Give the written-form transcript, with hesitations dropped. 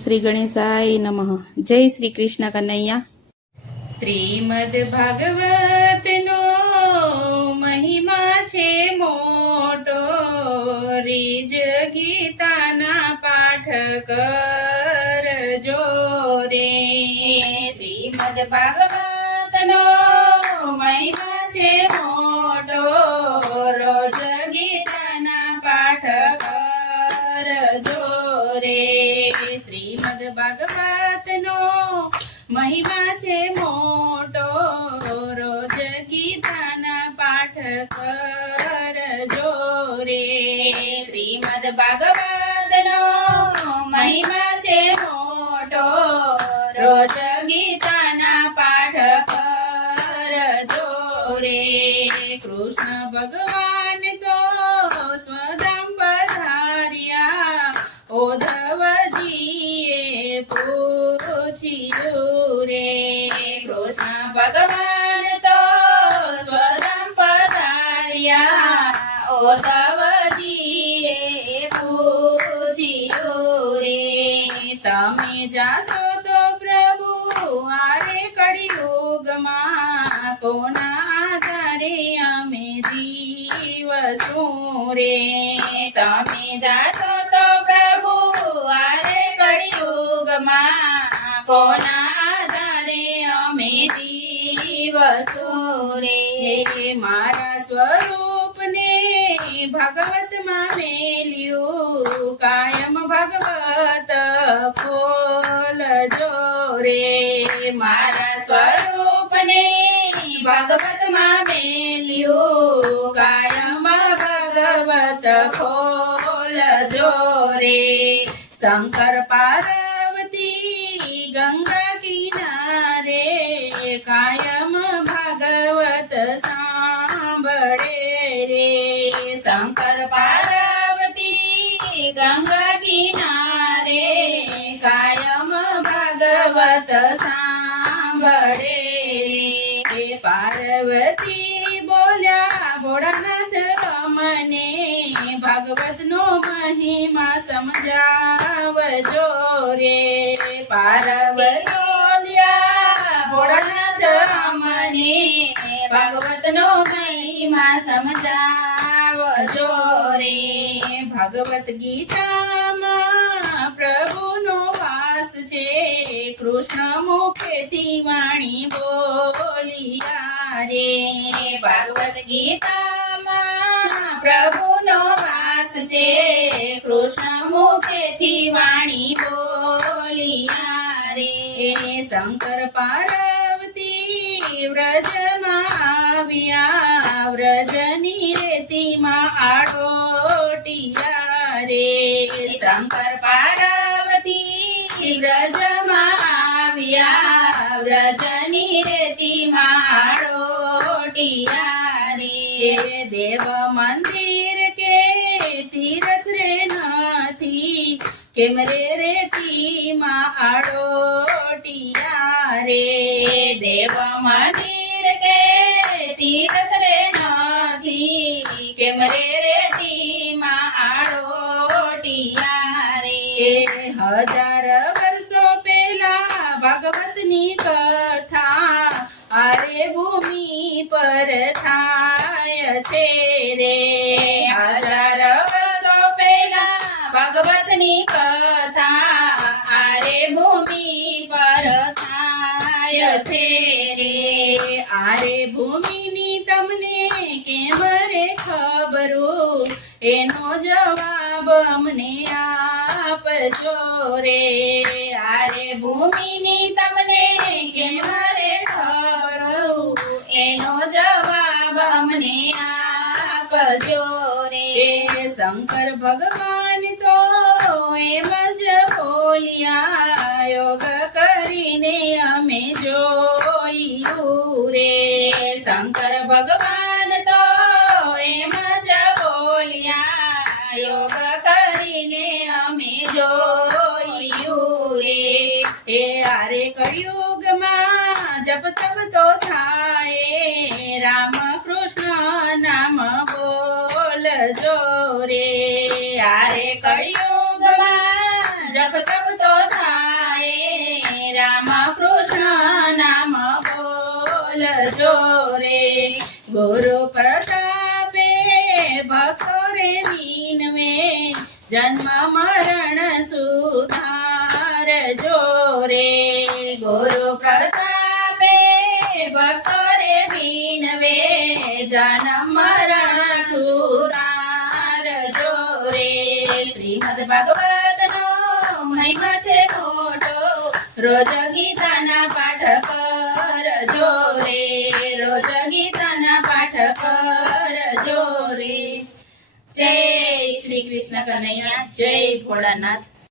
શ્રી ગણેશાય નમઃ. જય શ્રી કૃષ્ણ કનૈયા. શ્રીમદ ભાગવતનો મહિમા છે મોટો, રીજ ગીતાના પાઠ કરજો રે. શ્રીમદ ભાગવતનો મહિમા છે મોટો, રોજ ગીતાના પાઠ કરજો રે. શ્રીમદ ભાગવતનો મહિમા છે મોટો, રોજ ગીતાના પાઠ કરજો રે. શ્રીમદ ભાગવતનો મહિમા છે મોટો, રોજ ગીતાના પાઠ કરજો રે. કૃષ્ણ ભગવાન તો સ્વધામ પધાર્યા, ઉદ્ધવજીએ પૂછ્યું રે. કૃષ્ણ ભગવાન તો સ્વધામ પધાર્યા, ઉદ્ધવજીએ પૂછ્યું રે. તમે જાશો તો પ્રભુ આરે કળિયુગમાં, કોના આધારે અમે જીવશું રે. તમે જાશો તો પ્રભુ આરે કળિયુગમાં, કોના આધારે અમે જીવશું રે. મારા સ્વરૂપને ભાગવતમાં મેલ્યું, કાયમ ભાગવત ખોલજો રે. મારા સ્વરૂપને ભાગવતમાં મેલ્યું, કાયમ ભાગવત ખોલજો રે. શંકર પાર્વતી ગંગા કિનારે, કાયમ ભાગવત સાંભળે રે. શંકર પાર્વતી ગંગા કિનારે, કાયમ ભાગવત સાંભળે રે. પાર્વતી બોલ્યા ભોળાનાથ અમને, ભાગવતનો મહિમા સમજાવજો રે. પાર્વતી બોલ્યા ભોળાનાથ અમને, ભાગવતનો મહિમા સમજાવજો રે. ભાગવત ગીતામાં પ્રભુનો વાસ છે, કૃષ્ણ મુખેથી વાણી બોલિયા રે. ભાગવત ગીતામાં પ્રભુનો વાસ છે, કૃષ્ણ મુખેથી વાણી બોલિયા રે. શંકર પાર્વતી વ્રજમાં આવ્યા, વ્રજની રેતીમાં આટોટિયા રે. શંકર પાર્વતી વ્રજમાં આવ્યા, વ્રજની રેતીમાં આટોટિયા રે. દેવ મંદિર કે તીર્થ રે નથી, કેમ રે રેતીમાં આટોટિયા રે. દેવ મંદિર કે તીર્થ રે નથી, કેમ રે રેતીમાં આટોટિયા રે. 1000 વર્ષો પહેલા ભાગવતની કથા આરે ભૂમિ પર થાય છે રે. 1000 વર્ષો પહેલા ભાગવતની કથા આરે ભૂમિ પર થાય છે રે. આરે ભૂમિની તમને કેમ રે ખબરો, એનો જવાબ અમને આપજો રે. આરે ભૂમિની તમને કેમ રે ખબરો, એનો જવાબ અમને આપજો રે. શંકર ભગવાન તો એમ જ બોલ્યા, યોગ કરીને અમે જોયું રે. શંકર ભગવાન તો એમ જ બોલ્યા, યોગ કરીને અમે જોયું રે. આરે કળિયુગમાં જપ તપ તો થાય, રામ કૃષ્ણ નામ બોલજો રે. આરે કળિયુગમાં જપ તપ તો થાય, જન્મ મરણ સુધાર જોરે ગુરુ પ્રતાપે ભક્તો રે વિનવે જન્મ મરણ સુધાર જોરે શ્રીમદ ભાગવતનો મહિમા છે મોટો રોજ ગીતાના પાઠ કરજો રે રોજ ગીતાના પાઠ કરજો રે જય શ્રી કૃષ્ણ કનૈયા જય ભોળાનાથ